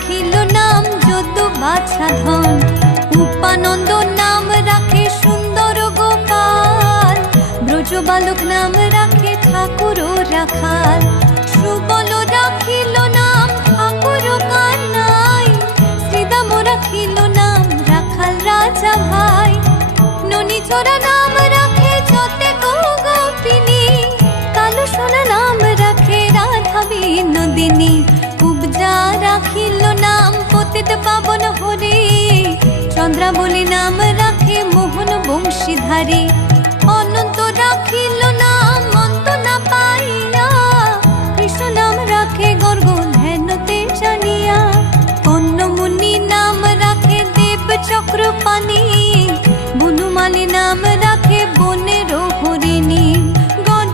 রাখিল নাম যদু বাছা ধন, উপানন্দ নাম রাখে সুন্দর গোপাল, ব্রজ বালক নাম রাখে ঠাকুর রাখাল, সুবল রাখিল নাম ঠাকুর কানাই, শ্রীদাম রাখিল নাম রাখাল রাজা ভাই, ননীচরা নাম রাখে যতে গোপিনী, কালো সোনা নাম রাখে রাধা বিনোদিনী, কুবজা রাখিল নাম পতিত পাবন হরে, চন্দ্রাবলী নাম রাখে মোহন বংশীধারী, অনন্ত রাখিল